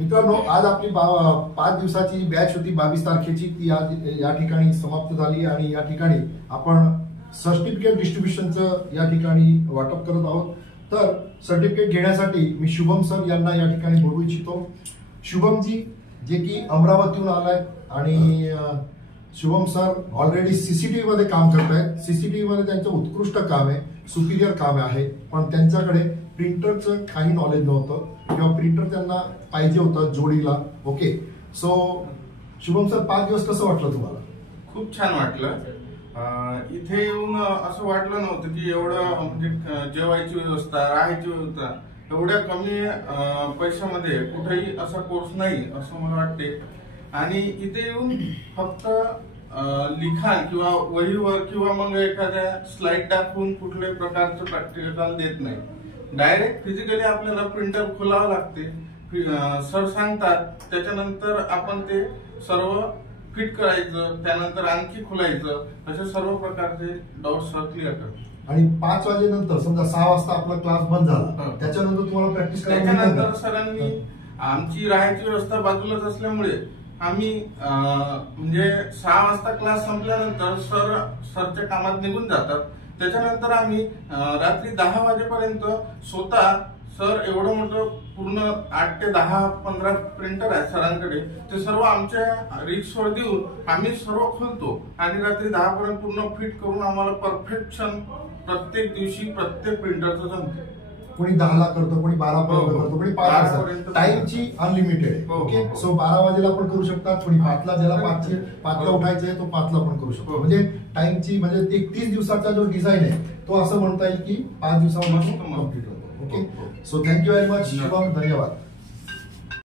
मित्रांनो, आज आपली 5 दिवसाची बॅच होती 22 तारखेची, ती आज या ठिकाणी समाप्त झाली आणि या ठिकाणी आपण सर्टिफिकेट डिस्ट्रीब्युशनचं या ठिकाणी वाटप करत आहोत। तर सर्टिफिकेट घेण्यासाठी मी शुभम सर यांना या ठिकाणी बोलवू इच्छितो। शुभमजी जे की अमरावतीहून आलाय आणि शुभम सर ऑलरेडी सीसीटीव्ही मध्ये काम करत आहेत। सीसीटीव्ही मध्ये त्यांचं उत्कृष्ट काम आहे, सुपिरियर काम आहे, पण त्यांच्याकडे प्रिंटरचं काही नॉलेज नव्हतं किंवा प्रिंटर त्यांना पाहिजे होतं जोडीला। ओके, सो शुभम सर, 5 दिवस कसं वाटलं तुम्हाला? खूप छान वाटलं। इथे येऊन असं वाटलं नव्हतं की एवढं म्हणजे जेवायची व्यवस्था, राहायची व्यवस्था एवढ्या कमी पैशामध्ये कुठेही असा कोर्स नाही असं मला वाटते। आणि इथे येऊन फक्त लिखाण किंवा वहीवर किंवा मग एखाद्या स्लाइड दाखवून कुठल्याही प्रकारचं प्रॅक्टिकल देत नाही, डायरेक्ट फिजिकली आपल्याला प्रिंटर खोलावं लागते। सर सांगतात, त्याच्यानंतर आपण ते सर्व फिट करायचं, त्यानंतर आणखी खोलायचं, असे सर्व प्रकारचे डाऊट्स सर क्लिअर करतात। आणि 5 वाजेनंतर समजा 6 वाजता आपला क्लास बंद झाला, त्याच्यानंतर तुम्हाला प्रॅक्टिस करायला त्याच्यानंतर सरांनी आमची राहायची व्यवस्था बाजूलाच असल्यामुळे आम्ही म्हणजे 6 वाजता क्लास संपल्यानंतर सरच्या कामात निघून जातात। त्याच्यानंतर आम्ही रात्री 10 वाजेपर्यंत स्वतः सर एवढं मोठं पूर्ण 8 ते 10-15 प्रिंटर आहेत सरांकडे, ते सर्व आमच्या रिक्सवर देऊन आम्ही सर्व खोलतो आणि रात्री 10 पर्यंत पूर्ण फिट करून आम्हाला परफेक्शन प्रत्येक दिवशी प्रत्येक प्रिंटरचं जमतं। कोणी 10 ला करतो, कोणी 12 पर्यंत करतो, कोणी 5 पर्यंत। टाइमची अनलिमिटेड आहे। ओके, सो 12 वाजेला पण करू शकता, कोणी 5 ला, ज्याला 5 ला उठायचं आहे तो 5 ला पण करू शकतो। म्हणजे टाइमची म्हणजे 31 दिवसाचा जो डिझाईन आहे तो असं म्हणता येईल की 5 दिवसामध्ये कम्प्लीट होतो। Okay, so thank you very much Shubham, धन्यवाद।